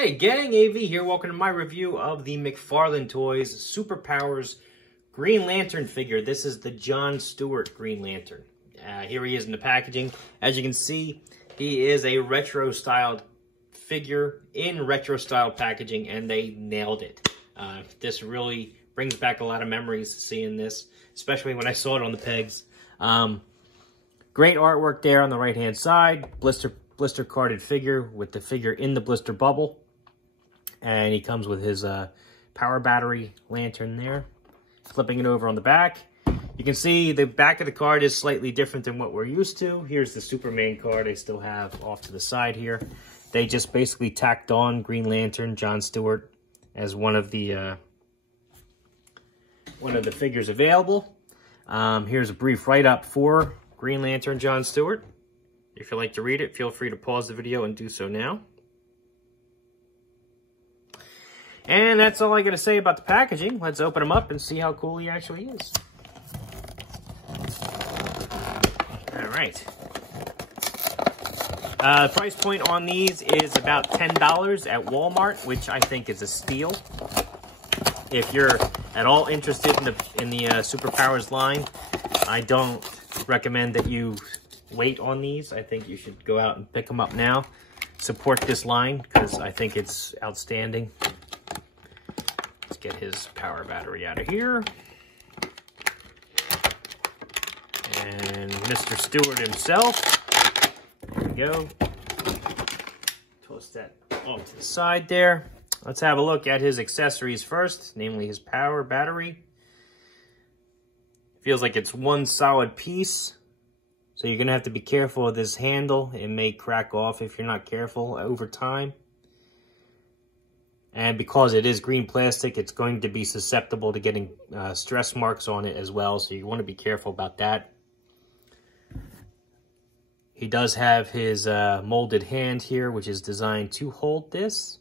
Hey gang, AV here. Welcome to my review of the McFarlane Toys Superpowers Green Lantern figure. This is the John Stewart Green Lantern. Here he is in the packaging. As you can see, he is a retro-styled figure in retro-styled packaging, and they nailed it. This really brings back a lot of memories seeing this, especially when I saw it on the pegs. Great artwork there on the right-hand side. Blister carded figure with the figure in the blister bubble. And he comes with his power battery lantern there. Flipping it over on the back. You can see the back of the card is slightly different than what we're used to. Here's the Superman card I still have off to the side here. They just basically tacked on Green Lantern, John Stewart, as one of the figures available. Here's a brief write-up for Green Lantern, John Stewart. If you'd like to read it, feel free to pause the video and do so now. And that's all I got to say about the packaging. Let's open him up and see how cool he actually is. All right. The price point on these is about $10 at Walmart, which I think is a steal. If you're at all interested in the Superpowers line, I don't recommend that you wait on these. I think you should go out and pick them up now. Support this line because I think it's outstanding. Let's get his power battery out of here. And Mr. Stewart himself. There we go. Toss that off to the side there. Let's have a look at his accessories first, namely his power battery. Feels like it's one solid piece. So you're going to have to be careful with this handle. It may crack off if you're not careful over time. And because it is green plastic, it's going to be susceptible to getting stress marks on it as well. So you want to be careful about that. He does have his molded hand here, which is designed to hold this.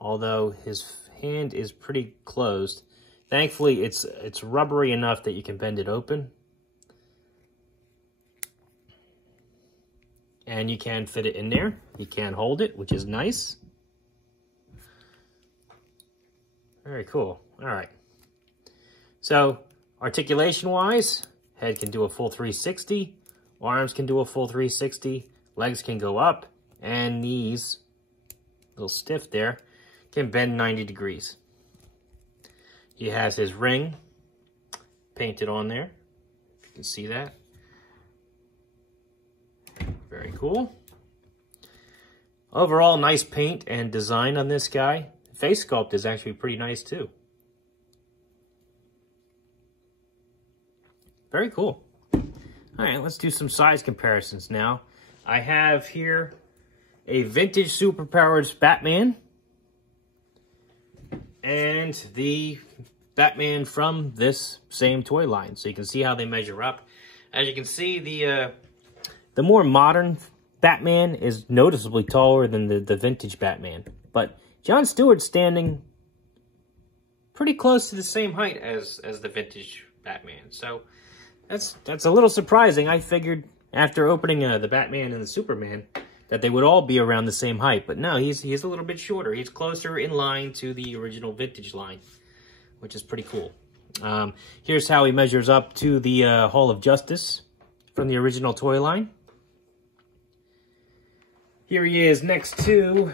Although his hand is pretty closed. Thankfully, it's rubbery enough that you can bend it open. And you can fit it in there. You can hold it, which is nice. Very cool. All right. So, articulation-wise, head can do a full 360. Arms can do a full 360. Legs can go up. And knees, a little stiff there, can bend 90 degrees. He has his ring painted on there. If you can see that. Very cool. Overall, nice paint and design on this guy. Face sculpt is actually pretty nice too. Very cool. All right, let's do some size comparisons now. I have here a vintage Superpowers Batman and the Batman from this same toy line. So you can see how they measure up. As you can see, the more modern Batman is noticeably taller than the vintage Batman. But John Stewart's standing pretty close to the same height as the vintage Batman. So that's a little surprising. I figured after opening the Batman and the Superman that they would all be around the same height. But no, he's a little bit shorter. He's closer in line to the original vintage line, which is pretty cool. Here's how he measures up to the Hall of Justice from the original toy line. Here he is next to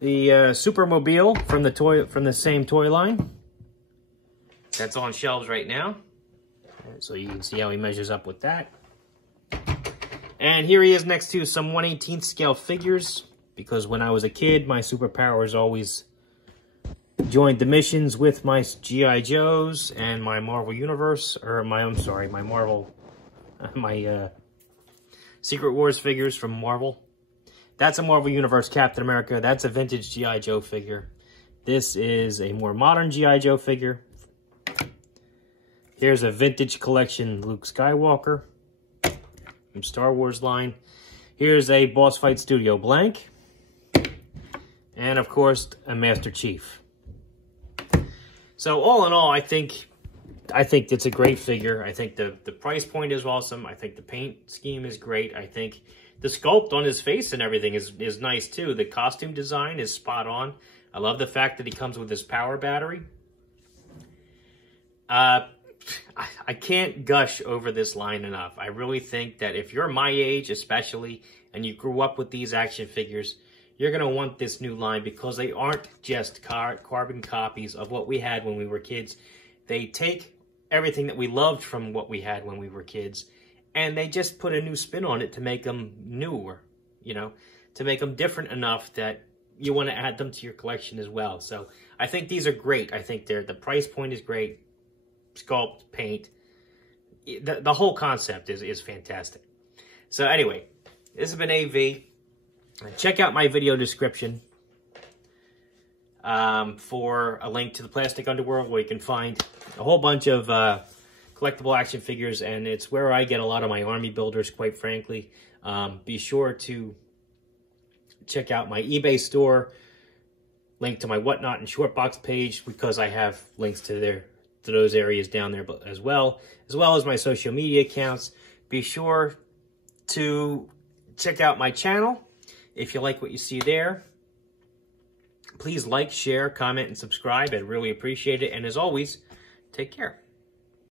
the Supermobile from the same toy line. That's on shelves right now. So you can see how he measures up with that. And here he is next to some 1/18 scale figures. Because when I was a kid, my Superpowers always joined the missions with my G.I. Joes and my Marvel Universe, or my Secret Wars figures from Marvel. That's a Marvel Universe Captain America. That's a vintage G.I. Joe figure. This is a more modern G.I. Joe figure. Here's a vintage collection Luke Skywalker from Star Wars line. Here's a Boss Fight Studio blank. And of course, a Master Chief. So all in all, I think it's a great figure. I think the price point is awesome. I think the paint scheme is great. I think the sculpt on his face and everything is nice too. The costume design is spot on. I love the fact that he comes with his power battery. I can't gush over this line enough. I really think that if you're my age, especially, and you grew up with these action figures, you're going to want this new line because they aren't just carbon copies of what we had when we were kids. They take everything that we loved from what we had when we were kids, and they just put a new spin on it to make them newer, you know, to make them different enough that you want to add them to your collection as well. So I think these are great. I think the price point is great. Sculpt, paint, the whole concept is fantastic. So anyway, this has been AV. Check out my video description for a link to the Plastic Underworld, where you can find a whole bunch of collectible action figures, and it's where I get a lot of my army builders, quite frankly. Be sure to check out my eBay store, link to my Whatnot and Shortboxed page, because I have links to those areas down there as well as my social media accounts. Be sure to check out my channel if you like what you see there. Please like, share, comment, and subscribe. I'd really appreciate it. And as always, take care.